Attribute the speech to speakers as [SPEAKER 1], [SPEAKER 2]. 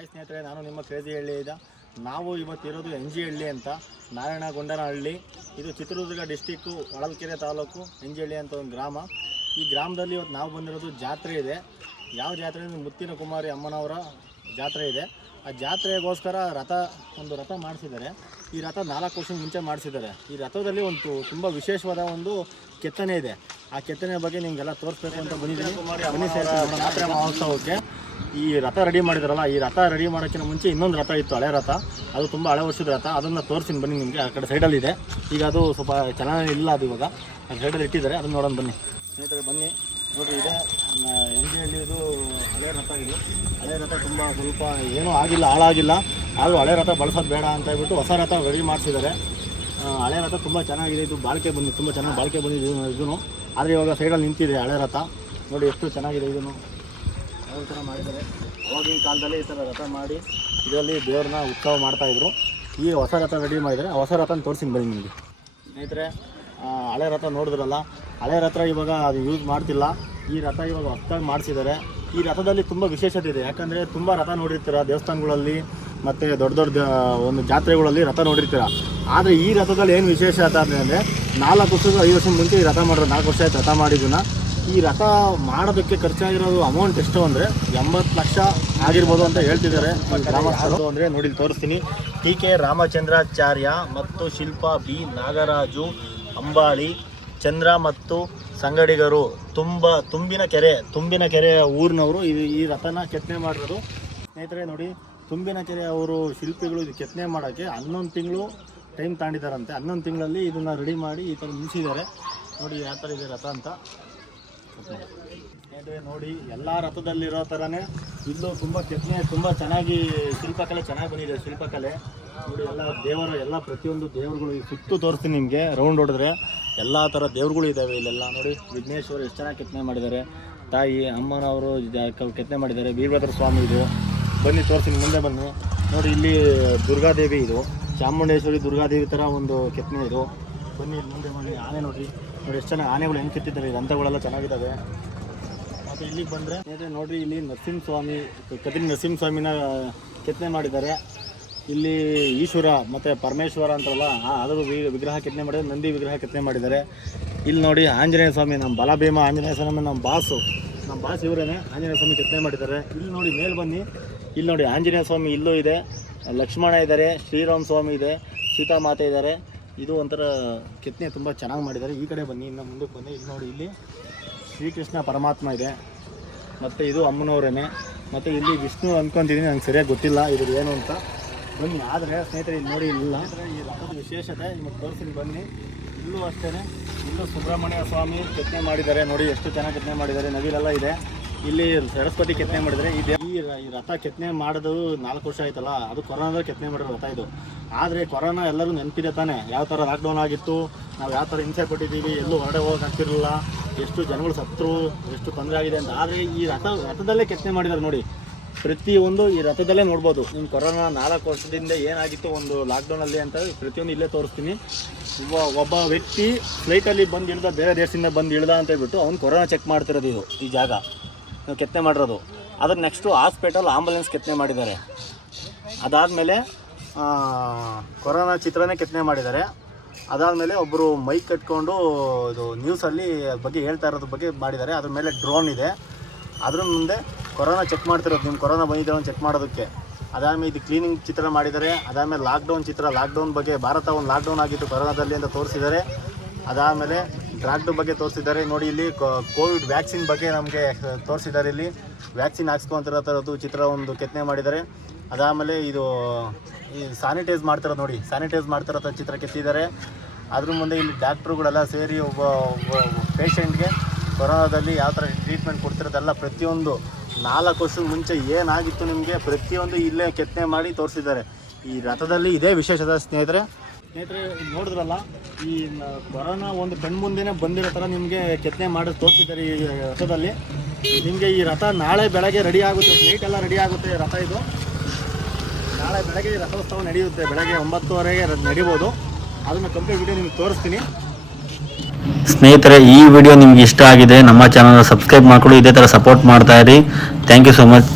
[SPEAKER 1] Hi ಸ್ನೇಹಿತರೆ, ನಾನು ನಿಮ್ಮ ಕ್ರೇಜಿ ಇದ್ದ. ನಾವು ಇವತ್ತಿರೋದು ಎನ್ ಜಿ ಹಳ್ಳಿ ಅಂತ, ನಾರಾಯಣಗೊಂಡನಹಳ್ಳಿ. ಇದು Chitradurga district Holalkere taluk N G ಹಳ್ಳಿ ಅಂತ ಒಂದು ಗ್ರಾಮ. ಈ ಗ್ರಾಮದಲ್ಲಿ ಇವತ್ತು ನಾವು ಬಂದಿರೋದು ಜಾತ್ರೆ ಇದೆ. ಯಾವ ಜಾತ್ರೆ ಅಂದರೆ ಮುತ್ತಿನ ಕುಮಾರಿ ಅಮ್ಮನವರ ಜಾತ್ರೆ ಇದೆ. ಆ ಜಾತ್ರೆಗೋಸ್ಕರ ರಥ, ಒಂದು ರಥ ಮಾಡಿಸಿದ್ದಾರೆ. ಈ ರಥ ನಾಲ್ಕು ವರ್ಷ ಮುಂಚೆ ಮಾಡಿಸಿದ್ದಾರೆ. ಈ ರಥದಲ್ಲಿ ಒಂದು ತುಂಬ ವಿಶೇಷವಾದ ಒಂದು ಕೆತ್ತನೆ ಇದೆ. ಆ ಕೆತ್ತನೆ ಬಗ್ಗೆ ನಿಮಗೆಲ್ಲ ತೋರಿಸ್ಬೇಕು ಅಂತ ಬಂದಿದ್ದೀನಿ. ಜಾತ್ರೆ ಮಹೋತ್ಸವಕ್ಕೆ. ಈ ರಥ ರೆಡಿ ಮಾಡಿದ್ರಲ್ಲ, ಈ ರಥ ರೆಡಿ ಮಾಡೋಕ್ಕಿಂತ ಮುಂಚೆ ಇನ್ನೊಂದು ರಥ ಇತ್ತು, ಹಳೆ ರಥ. ಅದು ತುಂಬ ಹಳೆ ವರ್ಷದ ರಥ. ಅದನ್ನು ತೋರಿಸ್ತೀನಿ ಬನ್ನಿ ನಿಮಗೆ. ಆ ಕಡೆ ಸೈಡಲ್ಲಿ ಇದೆ. ಈಗ ಅದು ಸ್ವಲ್ಪ ಚೆನ್ನಾಗಿ ಇಲ್ಲ ಅದು ಇವಾಗ. ಆ ಸೈಡಲ್ಲಿ ಇಟ್ಟಿದ್ದಾರೆ. ಅದನ್ನು ನೋಡೋಣ ಬನ್ನಿ. ಸ್ನೇಹಿತರೆ, ಬನ್ನಿ. ನೋಡಿ ಇದೆ ಹಳ್ಳಿದು ಹಳೆ ರಥ ಇದು. ಹಳೆ ರಥ ತುಂಬ ಸ್ವಲ್ಪ ಏನೂ ಆಗಿಲ್ಲ, ಹಾಳಾಗಿಲ್ಲ. ಆದರೂ ಹಳೆ ರಥ ಬಳಸೋದು ಬೇಡ ಅಂತ ಹೇಳ್ಬಿಟ್ಟು ಹೊಸ ರಥ ರೆಡಿ ಮಾಡಿಸಿದ್ದಾರೆ. ಹಳೆ ರಥ ತುಂಬ ಚೆನ್ನಾಗಿದೆ. ಇದು ಬಾಳಿಕೆ ಬಂದಿದೆ ತುಂಬ ಚೆನ್ನಾಗಿ ಬಾಳಿಕೆ ಬಂದಿದೆ ಇದೂ ಆದರೆ ಇವಾಗ ಸೈಡಲ್ಲಿ ನಿಂತಿದೆ ಹಳೆ ರಥ. ನೋಡಿ, ಎಷ್ಟು ಚೆನ್ನಾಗಿದೆ ಇದನ್ನು. ಥರ ಮಾಡಿದ್ದಾರೆ. ಅವಾಗಿನ ಕಾಲದಲ್ಲಿ ಈ ಥರ ರಥ ಮಾಡಿ ಇದರಲ್ಲಿ ದೇವ್ರನ್ನ ಉತ್ಸವ ಮಾಡ್ತಾಯಿದ್ರು ಈ ಹೊಸ ರಥ ರೆಡಿ ಮಾಡಿದರೆ ಹೊಸ ರಥನ ತೋರಿಸ್ತೀನಿ ಬನ್ನಿ ನಿಮಗೆ. ಸ್ನೇಹಿತರೆ ಹಳೆ ರಥ ನೋಡಿದ್ರಲ್ಲ, ಹಳೆ ರಥ ಇವಾಗ ಅದು ಯೂಸ್ ಮಾಡ್ತಿಲ್ಲ. ಈ ರಥ ಇವಾಗ ಹೊಸದಾಗಿ ಮಾಡಿಸಿದ್ದಾರೆ. ಈ ರಥದಲ್ಲಿ ತುಂಬ ವಿಶೇಷತೆ ಇದೆ. ಯಾಕಂದರೆ ತುಂಬ ರಥ ನೋಡಿರ್ತೀರ ದೇವಸ್ಥಾನಗಳಲ್ಲಿ ಮತ್ತು ದೊಡ್ಡ ದೊಡ್ಡ ಒಂದು ಜಾತ್ರೆಗಳಲ್ಲಿ ರಥ ನೋಡಿರ್ತೀರ. ಆದರೆ ಈ ರಥದಲ್ಲಿ ಏನು ವಿಶೇಷ ಅಂದರೆ ನಾಲ್ಕು ವರ್ಷದ ಐದು ವರ್ಷ ಮುಂಚೆ ಈ ರಥ ಮಾಡಿದ್ರು, ನಾಲ್ಕು ವರ್ಷ ಆಯ್ತು ರಥ ಮಾಡಿದ್ದನ್ನ. ಈ ರಥ ಮಾಡೋದಕ್ಕೆ ಖರ್ಚಾಗಿರೋದು ಅಮೌಂಟ್ ಎಷ್ಟು ಅಂದರೆ ಎಂಬತ್ತು ಲಕ್ಷ ಆಗಿರ್ಬೋದು ಅಂತ ಹೇಳ್ತಿದ್ದಾರೆ ರಾಮಚಂದ್ರ ಗ್ರಾಮಸ್ಥರು. ಅಂದರೆ ನೋಡಿ ತೋರಿಸ್ತೀನಿ. ಟಿ ಕೆ ರಾಮಚಂದ್ರಾಚಾರ್ಯ ಮತ್ತು ಶಿಲ್ಪ ಬಿ ನಾಗರಾಜು ಅಂಬಾಳಿ ಚಂದ್ರ ಮತ್ತು ಸಂಗಡಿಗರು. ತುಂಬ ತುಂಬಿನ ಕೆರೆ ತುಂಬಿನ ಕೆರೆ ಊರಿನವರು ಈ ಈ ರಥನ ಕೆತ್ತನೆ ಮಾಡಿರೋದು. ಸ್ನೇಹಿತರೆ ನೋಡಿ ತುಂಬಿನ ಕೆರೆ ಅವರು ಶಿಲ್ಪಿಗಳು ಇದು ಕೆತ್ತನೆ ಮಾಡೋಕ್ಕೆ ಹನ್ನೊಂದು ತಿಂಗಳು ಟೈಮ್ ತಾಂಡಿದ್ದಾರಂತೆ. ಹನ್ನೊಂದು ತಿಂಗಳಲ್ಲಿ ಇದನ್ನು ರೆಡಿ ಮಾಡಿ ಈ ಥರ ನಿಲ್ಲಿಸಿದ್ದಾರೆ ನೋಡಿ ಯಾವ ಥರ ಇದೆ ರಥ ಅಂತ. ನೋಡಿ, ಎಲ್ಲ ರಥದಲ್ಲಿರೋ ತರನೇ ಇಲ್ಲೂ ತುಂಬ ಕೆತ್ತನೆ ತುಂಬ ಚೆನ್ನಾಗಿ ಶಿಲ್ಪಕಲೆ ಚೆನ್ನಾಗಿ ಬಂದಿದೆ, ಶಿಲ್ಪಕಲೆ. ನೋಡಿ, ಎಲ್ಲ ದೇವರು, ಎಲ್ಲ ಪ್ರತಿಯೊಂದು ದೇವರುಗಳು ಸುತ್ತು ತೋರಿಸ್ತೀನಿ ನಿಮಗೆ ರೌಂಡ್ ಹೊಡೆದ್ರೆ ಎಲ್ಲ ಥರ ದೇವ್ರುಗಳು ಇದ್ದಾವೆ ಇಲ್ಲೆಲ್ಲ. ನೋಡಿ, ವಿಘ್ನೇಶ್ವರ ಎಷ್ಟು ಚೆನ್ನಾಗಿ ಕೆತ್ತನೆ ಮಾಡಿದ್ದಾರೆ. ತಾಯಿ, ಅಮ್ಮನವರು ಕೆತ್ತನೆ ಮಾಡಿದ್ದಾರೆ. ವೀರಭದ್ರ ಸ್ವಾಮಿ ಇದು. ಬನ್ನಿ, ತೋರಿಸ್ತೀನಿ, ಮುಂದೆ ಬನ್ನಿ. ನೋಡಿ, ಇಲ್ಲಿ ದುರ್ಗಾದೇವಿ ಇದು. ಚಾಮುಂಡೇಶ್ವರಿ ದುರ್ಗಾದೇವಿ ಥರ ಒಂದು ಕೆತ್ತನೆ ಇದು. ಬನ್ನಿ, ಇಲ್ಲಿ ಮುಂದೆ ಬನ್ನಿ. ಆನೆ ನೋಡಿ. ನೋಡಿ, ಎಷ್ಟು ಚೆನ್ನಾಗಿ ಆನೆಗಳು ಹೆಂಗೆ ಕೆತ್ತಿದ್ದಾರೆ ಈ ದಂತಗಳೆಲ್ಲ ಚೆನ್ನಾಗಿದ್ದಾವೆ. ಮತ್ತು ಇಲ್ಲಿಗೆ ಬಂದರೆ ನೋಡಿರಿ, ಇಲ್ಲಿ ನರಸಿಂಹಸ್ವಾಮಿ ಕದಿರಿ ನರಸಿಂಹಸ್ವಾಮಿನ ಕೆತ್ತನೆ ಮಾಡಿದ್ದಾರೆ. ಇಲ್ಲಿ ಈಶ್ವರ ಮತ್ತು ಪರಮೇಶ್ವರ ಅಂತಾರಲ್ಲ ಅದು ಅದರ ವಿಗ್ರಹ ಕೆತ್ತನೆ ಮಾಡಿದ್ದಾರೆ. ನಂದಿ ವಿಗ್ರಹ ಕೆತ್ತನೆ ಮಾಡಿದ್ದಾರೆ. ಇಲ್ಲಿ ನೋಡಿ, ಆಂಜನೇಯ ಸ್ವಾಮಿ ನಮ್ಮ ಬಲಭೀಮ, ಆಂಜನೇಯ ಸ್ವಾಮಿ ನಮ್ಮ ಬಾಸು. ನಮ್ಮ ಬಾಸ್ ಇವರೇನೆ, ಆಂಜನೇಯ ಸ್ವಾಮಿ ಕೆತ್ತನೆ ಮಾಡಿದ್ದಾರೆ. ಇಲ್ಲಿ ನೋಡಿ, ಮೇಲೆ ಬನ್ನಿ. ಇಲ್ಲಿ ನೋಡಿ, ಆಂಜನೇಯ ಸ್ವಾಮಿ ಇಲ್ಲೂ ಇದೆ. ಲಕ್ಷ್ಮಣ ಇದ್ದಾರೆ, ಶ್ರೀರಾಮ್ ಸ್ವಾಮಿ ಇದೆ, ಸೀತಾಮಾತೆ ಇದ್ದಾರೆ. ಇದು ಒಂಥರ ಕೆತ್ತನೆ ತುಂಬ ಚೆನ್ನಾಗಿ ಮಾಡಿದ್ದಾರೆ. ಈ ಕಡೆ ಬನ್ನಿ, ಇನ್ನು ಮುಂದಕ್ಕೆ ಬನ್ನಿ. ಇಲ್ಲಿ ನೋಡಿ, ಇಲ್ಲಿ ಶ್ರೀಕೃಷ್ಣ ಪರಮಾತ್ಮ ಇದೆ. ಮತ್ತು ಇದು ಅಮ್ಮನವರೇನೆ. ಮತ್ತು ಇಲ್ಲಿ ವಿಷ್ಣು ಅಂದ್ಕೊತಿದ್ದೀನಿ ನಂಗೆ ಸರಿಯಾಗಿ ಗೊತ್ತಿಲ್ಲ ಇದು ಏನು ಅಂತ. ಬನ್ನಿ, ಆದರೆ ಸ್ನೇಹಿತರೆ, ಇಲ್ಲಿ ನೋಡಿ, ಇಲ್ಲ ಈ ರಥದ ವಿಶೇಷತೆ ನಿಮಗೆ ತೋರಿಸ್ತೀನಿ, ಬನ್ನಿ. ಇಲ್ಲೂ ಅಷ್ಟೇ ಇಲ್ಲೂ ಸುಬ್ರಹ್ಮಣ್ಯ ಸ್ವಾಮಿ ಕೆತ್ತನೆ ಮಾಡಿದ್ದಾರೆ. ನೋಡಿ, ಎಷ್ಟು ಚೆನ್ನಾಗಿ ಕೆತ್ತನೆ ಮಾಡಿದ್ದಾರೆ. ನವಿಲೆಲ್ಲ ಇದೆ. ಇಲ್ಲಿ ಸರಸ್ವತಿ ಕೆತ್ತನೆ ಮಾಡಿದ್ರೆ ಇದೆ. ಈ ಈ ರಥ ಕೆತ್ತನೆ ಮಾಡೋದು ನಾಲ್ಕು ವರ್ಷ ಆಯ್ತಲ್ಲ, ಅದು ಕೊರೋನಾದ ಕೆತ್ತನೆ ಮಾಡಿರೋ ರಥ ಇದು. ಆದರೆ ಕೊರೋನಾ ಎಲ್ಲರೂ ನೆನಪಿದೆ ತಾನೆ. ಯಾವ ಥರ ಲಾಕ್ಡೌನ್ ಆಗಿತ್ತು, ನಾವು ಯಾವ ಥರ ಹಿಂಸೆ ಕೊಟ್ಟಿದ್ದೀವಿ ಎಲ್ಲೂ ಹೊರಡೆ ಹೋಗಕ್ಕೆ ಎಷ್ಟು ಜನಗಳು ಸತ್ರು ಎಷ್ಟು ತೊಂದರೆ ಆಗಿದೆ ಅಂತ. ಆದರೆ ಈ ರಥ, ರಥದಲ್ಲೇ ಕೆತ್ತನೆ ಮಾಡಿದ್ದಾರೆ ನೋಡಿ. ಪ್ರತಿಯೊಂದು ಈ ರಥದಲ್ಲೇ ನೋಡ್ಬೋದು. ನಿಮ್ಮ ಕೊರೋನಾ ನಾಲ್ಕು ವರ್ಷದಿಂದ ಏನಾಗಿತ್ತು ಒಂದು ಲಾಕ್ಡೌನಲ್ಲಿ ಅಂತ ಪ್ರತಿಯೊಂದು ಇಲ್ಲೇ ತೋರಿಸ್ತೀನಿ. ಒಬ್ಬ ವ್ಯಕ್ತಿ ಫ್ಲೈಟಲ್ಲಿ ಬಂದು ಇಳ್ದ ಬೇರೆ ದೇಶದಿಂದ ಬಂದು ಇಳ್ದ ಅಂತ ಹೇಳ್ಬಿಟ್ಟು ಅವ್ನು ಕೊರೋನಾ ಚೆಕ್ ಮಾಡ್ತಿರೋದು ಇದು, ಈ ಜಾಗ. ಕೆತ್ತನೆ ಮಾಡಿರೋದು. ಅದ್ರ ನೆಕ್ಸ್ಟು ಹಾಸ್ಪಿಟಲ್ ಆಂಬುಲೆನ್ಸ್ ಕೆತ್ತನೆ ಮಾಡಿದ್ದಾರೆ. ಅದಾದಮೇಲೆ ಕೊರೋನಾ ಚಿತ್ರನೇ ಕೆತ್ತನೆ ಮಾಡಿದ್ದಾರೆ. ಅದಾದಮೇಲೆ ಒಬ್ಬರು ಮೈಕ್ ಕಟ್ಕೊಂಡು ಇದು ನ್ಯೂಸಲ್ಲಿ ಬಗ್ಗೆ ಹೇಳ್ತಾ ಇರೋದ್ರ ಬಗ್ಗೆ ಮಾಡಿದ್ದಾರೆ. ಅದ್ರ ಮೇಲೆ ಡ್ರೋನ್ ಇದೆ. ಅದ್ರ ಮುಂದೆ ಕೊರೋನಾ ಚೆಕ್ ಮಾಡ್ತಿರೋದು. ನಿಮ್ಮ ಕೊರೋನಾ ಬಂದಿದೆ ಚೆಕ್ ಮಾಡೋದಕ್ಕೆ. ಅದಾದಮೇಲೆ ಇದು ಕ್ಲೀನಿಂಗ್ ಚಿತ್ರ ಮಾಡಿದ್ದಾರೆ. ಅದಾದಮೇಲೆ ಲಾಕ್ಡೌನ್ ಚಿತ್ರ ಲಾಕ್ಡೌನ್ ಬಗ್ಗೆ ಭಾರತ ಒಂದು ಲಾಕ್ಡೌನ್ ಆಗಿತ್ತು ಕೊರೋನಾದಲ್ಲಿ ಅಂತ ತೋರಿಸಿದ್ದಾರೆ. ಅದಾದಮೇಲೆ ಡ್ರಾಗ್ಡ್ ಬಗ್ಗೆ ತೋರಿಸಿದ್ದಾರೆ. ನೋಡಿ, ಇಲ್ಲಿ ಕೋವಿಡ್ ವ್ಯಾಕ್ಸಿನ್ ಬಗ್ಗೆ ನಮಗೆ ತೋರಿಸಿದ್ದಾರೆ ಇಲ್ಲಿ. ವ್ಯಾಕ್ಸಿನ್ ಹಾಕ್ಸ್ಕೊಂತಿರೋ ಥರದ್ದು ಚಿತ್ರ ಒಂದು ಕೆತ್ತನೆ ಮಾಡಿದ್ದಾರೆ. ಅದಾದಮೇಲೆ ಇದು, ಈ ಸ್ಯಾನಿಟೈಸ್ ಮಾಡ್ತಿರೋದು ನೋಡಿ, ಸ್ಯಾನಿಟೈಸ್ ಮಾಡ್ತಿರೋ ಚಿತ್ರ ಕೆತ್ತಿದ್ದಾರೆ. ಅದ್ರ ಮುಂದೆ ಇಲ್ಲಿ ಡಾಕ್ಟ್ರುಗಳೆಲ್ಲ ಸೇರಿ ಒಬ್ಬ ಪೇಷಂಟ್ಗೆ ಕೊರೋನಾದಲ್ಲಿ ಯಾವ ಥರ ಟ್ರೀಟ್ಮೆಂಟ್ ಕೊಡ್ತಿರೋದೆಲ್ಲ ಪ್ರತಿಯೊಂದು ನಾಲ್ಕು ವರ್ಷದ ಮುಂಚೆ ಏನಾಗಿತ್ತು ನಿಮಗೆ ಪ್ರತಿಯೊಂದು ಇಲ್ಲೇ ಕೆತ್ತನೆ ಮಾಡಿ ತೋರಿಸಿದ್ದಾರೆ. ಈ ರಥದಲ್ಲಿ ಇದೇ ವಿಶೇಷದ ಸ್ನೇಹಿತರೆ. ಸ್ನೇಹಿತರೆ ನೋಡಿದ್ರಲ್ಲ, ಈ ಕೊರೋನಾ ಒಂದು ಕಣ್ಮುಂದೆನೇ ಬಂದಿರೋ ಥರ ನಿಮಗೆ ಕೆತ್ತನೆ ಮಾಡಿ ತೋರಿಸಿದ್ದಾರೆ ಈ ರಥದಲ್ಲಿ ನಿಮಗೆ ಈ ರಥ ನಾಳೆ ಬೆಳಗ್ಗೆ ರೆಡಿ ಆಗುತ್ತೆ ನೈಟ್ ಎಲ್ಲ ರೆಡಿ ಆಗುತ್ತೆ ರಥ ಇದು. ನಾಳೆ ಬೆಳಗ್ಗೆ ರಥೋತ್ಸವ ನಡೆಯುತ್ತೆ, ಬೆಳಗ್ಗೆ ಒಂಬತ್ತುವರೆಗೆ ನಡಿಬೋದು. ಅದನ್ನು ಕಂಪ್ಲೀಟ್ ವಿಡಿಯೋ ನಿಮ್ಗೆ ತೋರಿಸ್ತೀನಿ.
[SPEAKER 2] ಸ್ನೇಹಿತರೆ, ಈ ವಿಡಿಯೋ ನಿಮ್ಗೆ ಇಷ್ಟ ಆಗಿದೆ, ನಮ್ಮ ಚಾನಲ್ ಸಬ್ಸ್ಕ್ರೈಬ್ ಮಾಡ್ಕೊಳ್ಳಿ, ಇದೇ ಥರ ಸಪೋರ್ಟ್ ಮಾಡ್ತಾ ಇರಿ. Thank you so much